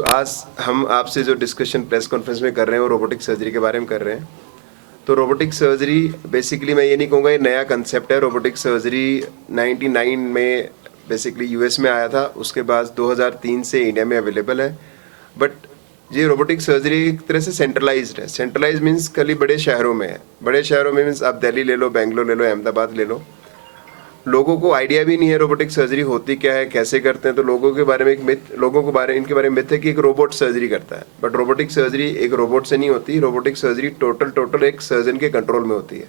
आज हम आपसे जो डिस्कशन प्रेस कॉन्फ्रेंस में कर रहे हैं वो रोबोटिक सर्जरी के बारे में कर रहे हैं। तो रोबोटिक सर्जरी बेसिकली मैं ये नहीं कहूँगा ये नया कंसेप्ट है। रोबोटिक सर्जरी 99 में बेसिकली यूएस में आया था, उसके बाद 2003 से इंडिया में अवेलेबल है। बट ये रोबोटिक सर्जरी एक तरह से सेंट्रलाइज्ड है। सेंट्रलाइज मीन्स खाली बड़े शहरों में है। बड़े शहरों में मीन्स आप दिल्ली ले लो, बेंगलोर ले लो, अहमदाबाद ले लो। लोगों को आइडिया भी नहीं है रोबोटिक सर्जरी होती क्या है, कैसे करते हैं। तो लोगों के बारे में इनके बारे में मिथ है कि एक रोबोट सर्जरी करता है। बट रोबोटिक सर्जरी एक रोबोट से नहीं होती। रोबोटिक सर्जरी टोटल एक सर्जन के कंट्रोल में होती है।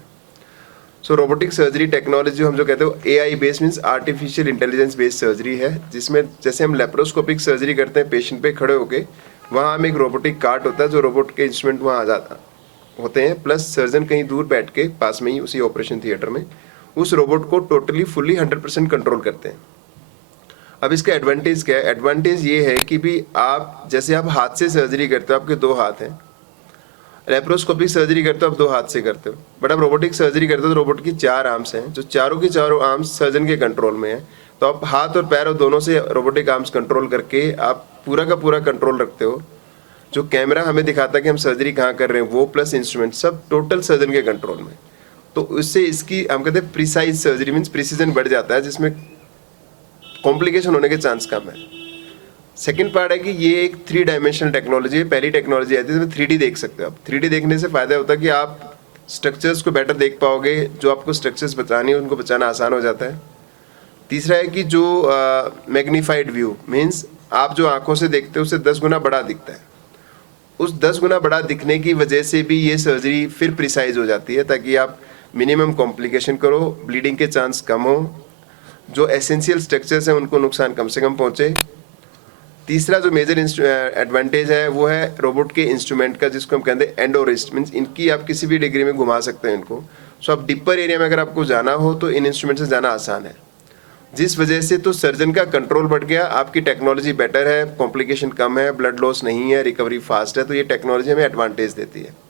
सो रोबोटिक सर्जरी टेक्नोलॉजी हम जो कहते हैं AI based means artificial intelligence based surgery है, जिसमें जैसे हम लेप्रोस्कोपिक सर्जरी करते हैं पेशेंट पे खड़े होके, वहाँ हम एक रोबोटिक कार्ट होता है जो रोबोट के इंस्ट्रूमेंट वहाँ आ जाता होते हैं, प्लस सर्जन कहीं दूर बैठ के पास में ही उसी ऑपरेशन थिएटर में उस रोबोट को टोटली फुल्ली 100% कंट्रोल करते हैं। अब इसका एडवांटेज क्या है? एडवांटेज ये है कि भी आप जैसे आप हाथ से सर्जरी करते हो, आपके 2 हाथ हैं। लेप्रोस्कोपिक सर्जरी करते हो आप 2 हाथ से करते हो। बट आप रोबोटिक सर्जरी करते हो तो रोबोट की 4 आर्म्स हैं, जो चारों की चारों आर्म्स सर्जन के कंट्रोल में है। तो आप हाथ और पैर और दोनों से रोबोटिक आर्म्स कंट्रोल करके आप पूरा का पूरा कंट्रोल रखते हो। जो कैमरा हमें दिखाता है कि हम सर्जरी कहाँ कर रहे हैं, वो प्लस इंस्ट्रूमेंट सब टोटल सर्जन के कंट्रोल में। तो उससे इसकी हम कहते हैं प्रिसाइज सर्जरी मीन्स प्रिसीजन बढ़ जाता है, जिसमें कॉम्प्लिकेशन होने के चांस कम है। सेकंड पार्ट है कि ये एक 3 डायमेंशनल टेक्नोलॉजी है। पहली टेक्नोलॉजी आती है जिसमें 3D देख सकते हो आप। 3D देखने से फायदा होता है कि आप स्ट्रक्चर्स को बेटर देख पाओगे। जो आपको स्ट्रक्चर्स बचानी है उनको बचाना आसान हो जाता है। तीसरा है कि जो मैग्नीफाइड व्यू मीन्स आप जो आंखों से देखते हो उससे 10 गुना बड़ा दिखता है। उस 10 गुना बड़ा दिखने की वजह से भी ये सर्जरी फिर प्रिसाइज हो जाती है, ताकि आप मिनिमम कॉम्प्लिकेशन करो, ब्लीडिंग के चांस कम हो, जो एसेंशियल स्ट्रक्चर्स हैं उनको नुकसान कम से कम पहुंचे। तीसरा जो मेजर एडवांटेज है वो है रोबोट के इंस्ट्रूमेंट का, जिसको हम कहते हैं एंडोरिस्ट मीन्स इनकी आप किसी भी डिग्री में घुमा सकते हैं इनको। सो आप डिपर एरिया में अगर आपको जाना हो तो इन इंस्ट्रूमेंट से जाना आसान है, जिस वजह से तो सर्जन का कंट्रोल बढ़ गया। आपकी टेक्नोलॉजी बेटर है, कॉम्प्लिकेशन कम है, ब्लड लॉस नहीं है, रिकवरी फास्ट है। तो ये टेक्नोलॉजी हमें एडवांटेज देती है।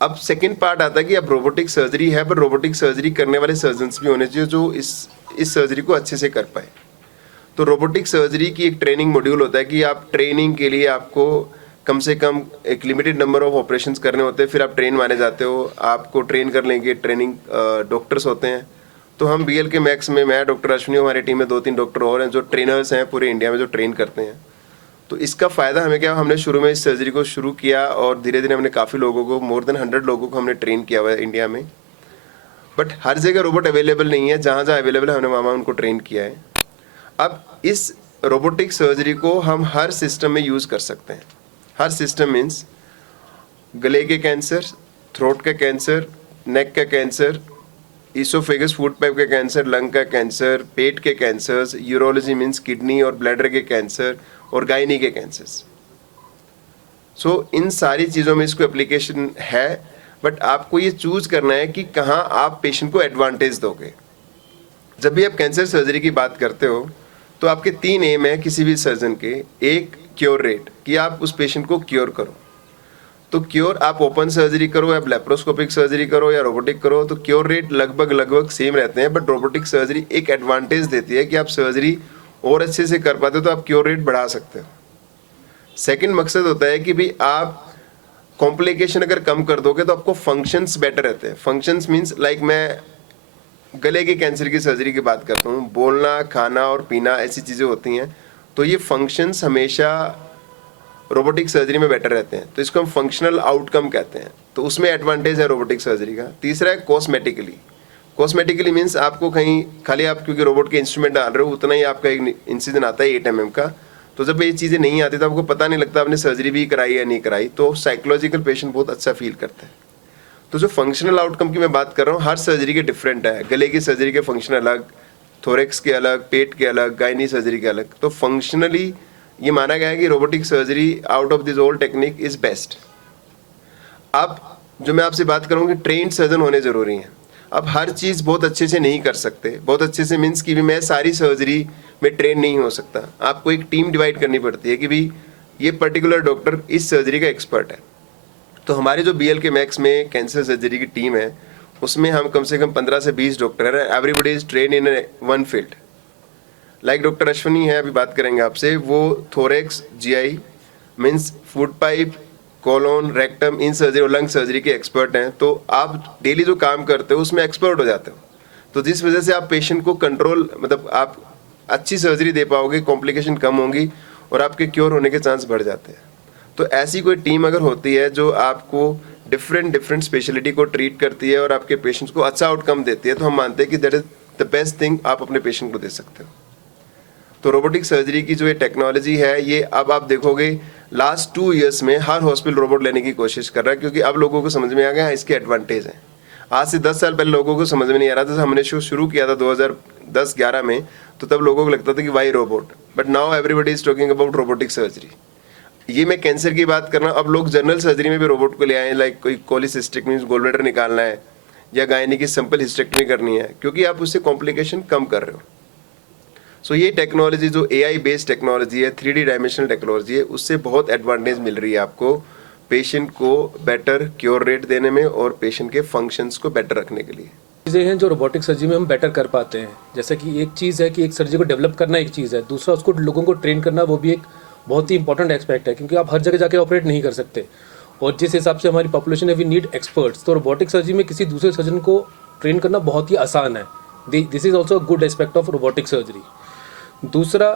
अब सेकंड पार्ट आता है कि अब रोबोटिक सर्जरी है, पर रोबोटिक सर्जरी करने वाले सर्जन्स भी होने चाहिए जो इस सर्जरी को अच्छे से कर पाए। तो रोबोटिक सर्जरी की एक ट्रेनिंग मॉड्यूल होता है कि आप ट्रेनिंग के लिए आपको कम से कम एक लिमिटेड नंबर ऑफ ऑपरेशंस करने होते हैं, फिर आप ट्रेन माने जाते हो। आपको ट्रेन कर लेंगे, ट्रेनिंग डॉक्टर्स होते हैं। तो हम BL के मैक्स में मैं डॉक्टर अश्विनी, हमारी टीम में 2-3 डॉक्टर और हैं जो ट्रेनर्स हैं पूरे इंडिया में जो ट्रेन करते हैं। तो इसका फ़ायदा हमें क्या, हमने शुरू में इस सर्जरी को शुरू किया और धीरे धीरे हमने काफ़ी लोगों को, मोर देन 100 लोगों को हमने ट्रेन किया हुआ है इंडिया में। बट हर जगह रोबोट अवेलेबल नहीं है, जहाँ जहाँ अवेलेबल है हमने वहाँ उनको ट्रेन किया है। अब इस रोबोटिक सर्जरी को हम हर सिस्टम में यूज़ कर सकते हैं। हर सिस्टम मीन्स गले के कैंसर, थ्रोट का कैंसर, नेक का कैंसर, ईसोफेगस फूड पाइप का कैंसर, लंग का कैंसर, पेट के कैंसर्स, यूरोलॉजी मीन्स किडनी और ब्लैडर के कैंसर और गायनी के कैंसर्स। सो इन सारी चीज़ों में इसको एप्लीकेशन है। बट आपको ये चूज करना है कि कहाँ आप पेशेंट को एडवांटेज दोगे। जब भी आप कैंसर सर्जरी की बात करते हो तो आपके 3 एम है किसी भी सर्जन के। एक, क्योर रेट, कि आप उस पेशेंट को क्योर करो। तो क्योर आप ओपन सर्जरी करो या लेप्रोस्कोपिक सर्जरी करो या रोबोटिक करो, तो क्योर रेट लगभग सेम रहते हैं। बट रोबोटिक सर्जरी एक एडवांटेज देती है कि आप सर्जरी और अच्छे से कर पाते हो, तो आप क्योर रेट बढ़ा सकते हो। सेकंड मकसद होता है कि भी आप कॉम्प्लिकेशन अगर कम कर दोगे तो आपको फंक्शंस बेटर रहते हैं। फंक्शंस मीन्स लाइक मैं गले के कैंसर की सर्जरी की बात करता हूँ, बोलना, खाना और पीना ऐसी चीज़ें होती हैं। तो ये फंक्शंस हमेशा रोबोटिक सर्जरी में बेटर रहते हैं। तो इसको हम फंक्शनल आउटकम कहते हैं। तो उसमें एडवांटेज है रोबोटिक सर्जरी का। तीसरा है कॉस्मेटिकली मीन्स आपको कहीं खाली आप क्योंकि रोबोट के इंस्ट्रूमेंट डाल रहे हो उतना ही आपका एक इंसिजन आता है 8 mm का। तो जब ये चीज़ें नहीं आती तो आपको पता नहीं लगता आपने सर्जरी भी कराई या नहीं कराई। तो साइकोलॉजिकल पेशेंट बहुत अच्छा फील करते हैं। तो जो फंक्शनल आउटकम की मैं बात कर रहा हूँ, हर सर्जरी के डिफरेंट है। गले की सर्जरी के फंक्शन अलग, थोरेक्स के अलग, पेट के अलग, गायनी सर्जरी के अलग। तो फंक्शनली ये माना गया है कि robotic surgery out of this whole technique is best. अब जो मैं आपसे बात करूँ कि ट्रेंड सर्जन होने ज़रूरी हैं। अब हर चीज़ बहुत अच्छे से नहीं कर सकते। बहुत अच्छे से मीन्स कि भी मैं सारी सर्जरी में ट्रेन नहीं हो सकता। आपको एक टीम डिवाइड करनी पड़ती है कि भी ये पर्टिकुलर डॉक्टर इस सर्जरी का एक्सपर्ट है। तो हमारे जो BL के मैक्स में कैंसर सर्जरी की टीम है, उसमें हम कम से कम 15 से 20 डॉक्टर हैं। Everybody is train in one field. Like doctor Ashwani है, अभी बात करेंगे आपसे, वो thorax, GI means food pipe, colon, rectum, इन सर्जरी और लंग सर्जरी के एक्सपर्ट हैं। तो आप डेली जो काम करते हो उसमें एक्सपर्ट हो जाते हो, तो जिस वजह से आप पेशेंट को कंट्रोल, मतलब आप अच्छी सर्जरी दे पाओगे, कॉम्प्लिकेशन कम होंगी और आपके क्योर होने के चांस बढ़ जाते हैं। तो ऐसी कोई टीम अगर होती है जो आपको डिफरेंट स्पेशलिटी को ट्रीट करती है और आपके पेशेंट्स को अच्छा आउटकम देती है, तो हम मानते हैं कि that is the best thing आप अपने पेशेंट को दे सकते हो। तो रोबोटिक सर्जरी की जो ये टेक्नोलॉजी है, ये अब आप देखोगे लास्ट 2 इयर्स में हर हॉस्पिटल रोबोट लेने की कोशिश कर रहा है, क्योंकि अब लोगों को समझ में आ गया इसके एडवांटेज हैं। आज से 10 साल पहले लोगों को समझ में नहीं आ रहा था। हमने शो शुरू किया था 2010-11 में, तो तब लोगों को लगता था कि why robot, but now everybody is talking about robotic surgery. ये मैं कैंसर की बात कर रहा हूँ, अब लोग जनरल सर्जरी में भी रोबोट को ले आए, लाइक कोई कोलिसिस्टिक मींस गोलब्लैडर निकालना है या गायनी की सिंपल हिस्टेक्टमी करनी है, क्योंकि आप उससे कॉम्प्लिकेशन कम कर रहे हो। सो ये टेक्नोलॉजी जो AI बेस्ड टेक्नोलॉजी है, 3D डायमेंशनल टेक्नोलॉजी है, उससे बहुत एडवांटेज मिल रही है आपको पेशेंट को बेटर क्योर रेट देने में और पेशेंट के फंक्शंस को बेटर रखने के लिए। चीज़ें हैं जो रोबोटिक सर्जरी में हम बेटर कर पाते हैं। जैसे कि एक चीज़ है कि एक सर्जरी को डेवलप करना एक चीज़ है, दूसरा उसको लोगों को ट्रेन करना वो भी एक बहुत ही इंपॉर्टेंट एस्पेक्ट है, क्योंकि आप हर जगह जाके ऑपरेट नहीं कर सकते और जिस हिसाब से हमारी पॉपुलेशन है वी नीड एक्सपर्ट्स। तो रोबोटिक सर्जरी में किसी दूसरे सर्जन को ट्रेन करना बहुत ही आसान है। This is also a good aspect of robotic surgery. दूसरा,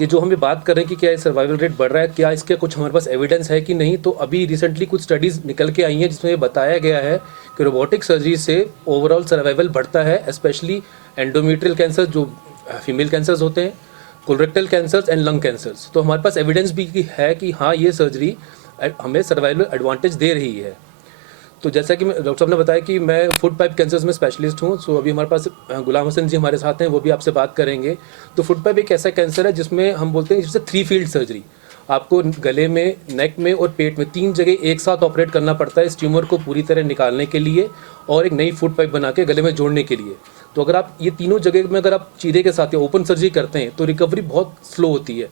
ये जो हम ये बात कर रहे हैं कि क्या ये सर्वाइवल रेट बढ़ रहा है, क्या इसके कुछ हमारे पास एविडेंस है कि नहीं, तो अभी रिसेंटली कुछ स्टडीज़ निकल के आई हैं जिसमें ये बताया गया है कि रोबोटिक सर्जरी से ओवरऑल सर्वाइवल बढ़ता है, स्पेशली एंडोमेट्रियल कैंसर जो फीमेल कैंसर्स होते हैं, colorectal cancers and lung cancers. तो हमारे पास एविडेंस भी है कि हाँ ये सर्जरी हमें सर्वाइवल एडवांटेज दे रही है। तो जैसा कि डॉक्टर साहब ने बताया कि मैं फूड पाइप कैंसर्स में स्पेशलिस्ट हूँ, सो अभी हमारे पास गुलाम हसन जी हमारे साथ हैं, वो भी आपसे बात करेंगे। तो फूड पाइप एक ऐसा कैंसर है जिसमें हम बोलते हैं जैसे 3 फील्ड सर्जरी, आपको गले में, नेक में और पेट में 3 जगह एक साथ ऑपरेट करना पड़ता है इस ट्यूमर को पूरी तरह निकालने के लिए और एक नई फूड पाइप बना के गले में जोड़ने के लिए। तो अगर आप ये तीनों जगह में अगर आप चीरे के साथ या ओपन सर्जरी करते हैं तो रिकवरी बहुत स्लो होती है।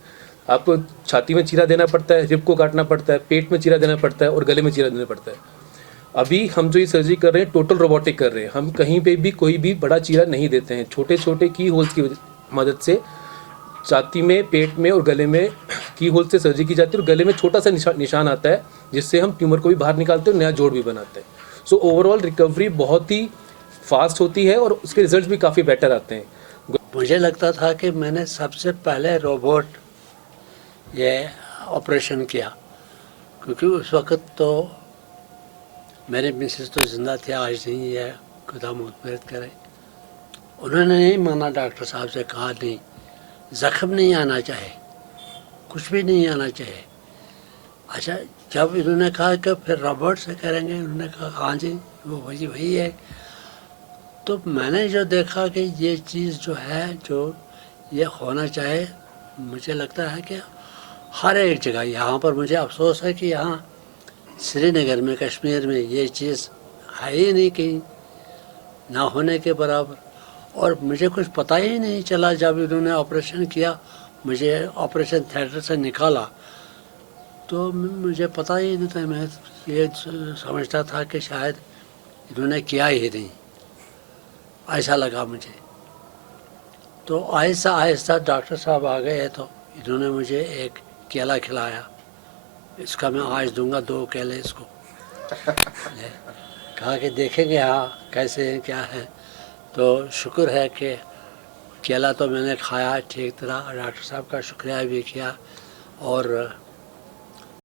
आपको छाती में चीरा देना पड़ता है, रिब को काटना पड़ता है, पेट में चीरा देना पड़ता है और गले में चीरा देना पड़ता है। अभी हम जो ये सर्जरी कर रहे हैं टोटल रोबोटिक कर रहे हैं, हम कहीं पे भी कोई भी बड़ा चीरा नहीं देते हैं। छोटे छोटे की होल्स की मदद से छाती में, पेट में और गले में की होल से सर्जरी की जाती है और गले में छोटा सा निशान आता है जिससे हम ट्यूमर को भी बाहर निकालते हैं और नया जोड़ भी बनाते हैं। सो ओवरऑल रिकवरी बहुत ही फास्ट होती है और उसके रिजल्ट भी काफ़ी बेटर आते हैं। मुझे लगता था कि मैंने सबसे पहले रोबोट ये ऑपरेशन किया, क्योंकि उस वक़्त तो मेरे मिसेस तो ज़िंदा थे, आज नहीं है, खुदा मग़फ़िरत करे। उन्होंने नहीं माना, डॉक्टर साहब से कहा नहीं, ज़ख्म नहीं आना चाहिए, कुछ भी नहीं आना चाहिए। अच्छा, जब इन्होंने कहा कि फिर रोबोट से करेंगे, उन्होंने कहा हाँ जी वो वही है। तो मैंने जो देखा कि ये चीज़ जो है, जो ये होना चाहिए, मुझे लगता है कि हर एक जगह, यहाँ पर मुझे अफसोस है कि यहाँ श्रीनगर में, कश्मीर में ये चीज़ है ही नहीं, कहीं ना होने के बराबर। और मुझे कुछ पता ही नहीं चला जब इन्होंने ऑपरेशन किया, मुझे ऑपरेशन थिएटर से निकाला तो मुझे पता ही नहीं था। मैं ये समझता था कि शायद इन्होंने किया ही नहीं, ऐसा लगा मुझे। तो आहिस्ता आहिस्ता डॉक्टर साहब आ गए तो इन्होंने मुझे एक केला खिलाया, इसका मैं आज दूंगा 2 केले इसको। कहा कि देखेंगे हाँ कैसे हैं क्या है। तो शुक्र है कि केला तो मैंने खाया ठीक तरह, डॉक्टर साहब का शुक्रिया भी किया और